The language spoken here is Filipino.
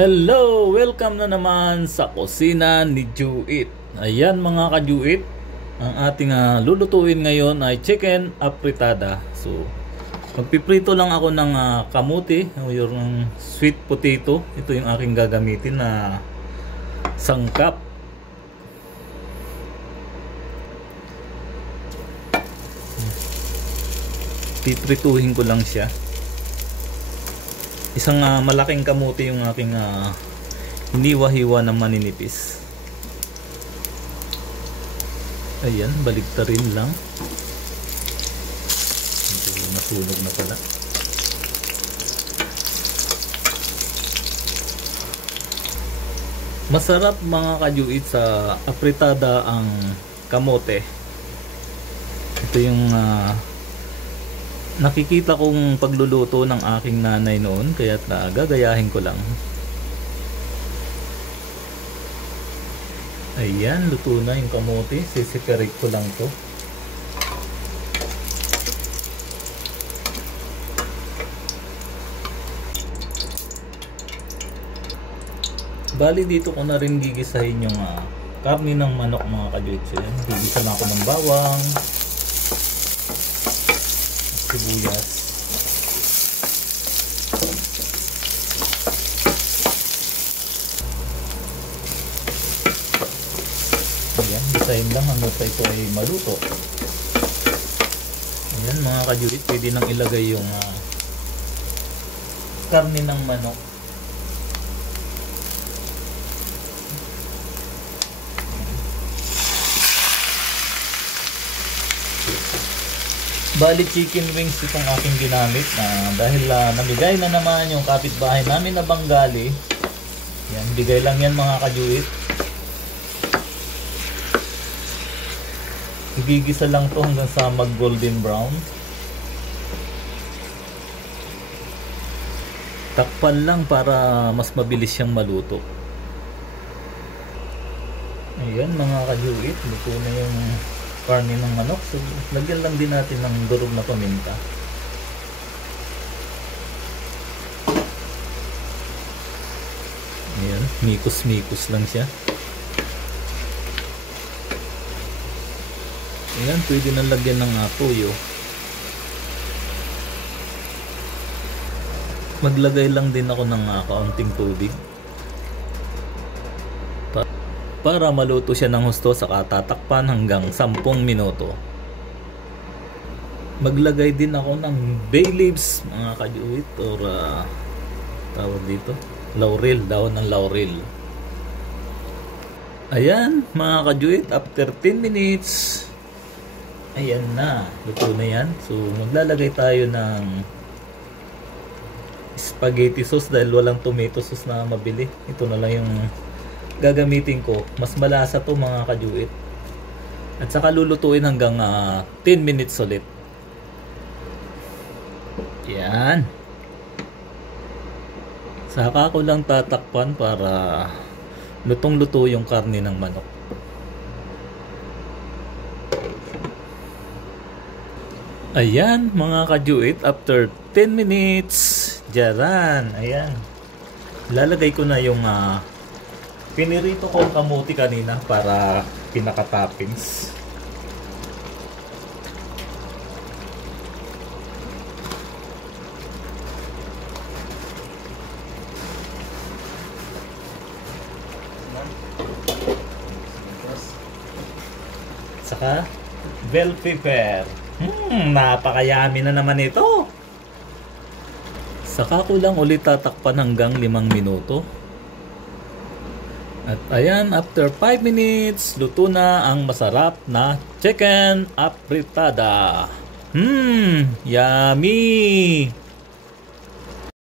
Hello! Welcome na naman sa kusina ni Juit. Ayan mga ka-Juit, ang ating lulutuin ngayon ay chicken apritada. So, magpiprito lang ako ng kamuti, yung sweet potato. Ito yung aking gagamitin na sangkap. Piprituhin ko lang siya. Isang malaking kamuti yung aking hiniwa-hiwa na maninipis. Ayan, baligtarin lang. Nasunog na pala. Masarap mga ka-Juit sa apritada ang kamote. Ito yung nakikita kong pagluluto ng aking nanay noon, kaya gagayahin ko lang. Ayan, luto na yung kamote. Sisikarate ko lang to. Bali dito ko na rin gigisahin yung karne ng manok mga ka-Juit. Gigisa na ako ng bawang, sibuyas, ayan, bisahin lang hanggang sa ito ay maluto. Ayan mga ka-Juit, pwede nang ilagay yung karne ng manok. Bali chicken wings itong aking ginamit dahil namigay na naman yung kapitbahay namin na Bengali. Yan, bigay lang yan mga ka-Juit. Igigisa lang to hanggang sa mag golden brown. Takpan lang para mas mabilis siyang maluto. Ayan mga ka-Juit, luto na yung karne ng manok. So, lagyan lang din natin ng durog na paminta. Ayan, mikos-mikos lang siya. Ayan, pwede na lagyan ng toyo. Maglagay lang din ako ng kaunting tubig para maluto siya ng husto, saka tatakpan hanggang 10 minuto. Maglagay din ako ng bay leaves mga ka-Juit, or tawag dito, laurel, daon ng laurel. Ayan mga ka-Juit, after 10 minutes, ayan na, luto na yan. So maglalagay tayo ng spaghetti sauce dahil walang tomato sauce na mabili. Ito na lang yung gagamitin ko. Mas malasa to mga ka-Juit. At saka lulutuin hanggang 10 minutes ulit. Yan. Saka ko lang tatakpan para lutong-luto yung karne ng manok. Ayan mga ka-Juit, after 10 minutes, jaran, ayan, lalagay ko na yung pinirito ko ang kamuti kanina para pinaka-toppings. Saka bell pepper. Napakayami na naman ito. Saka ko lang ulit tatakpan hanggang 5 minuto. At ayan, after 5 minutes, luto na ang masarap na chicken apritada. Yummy!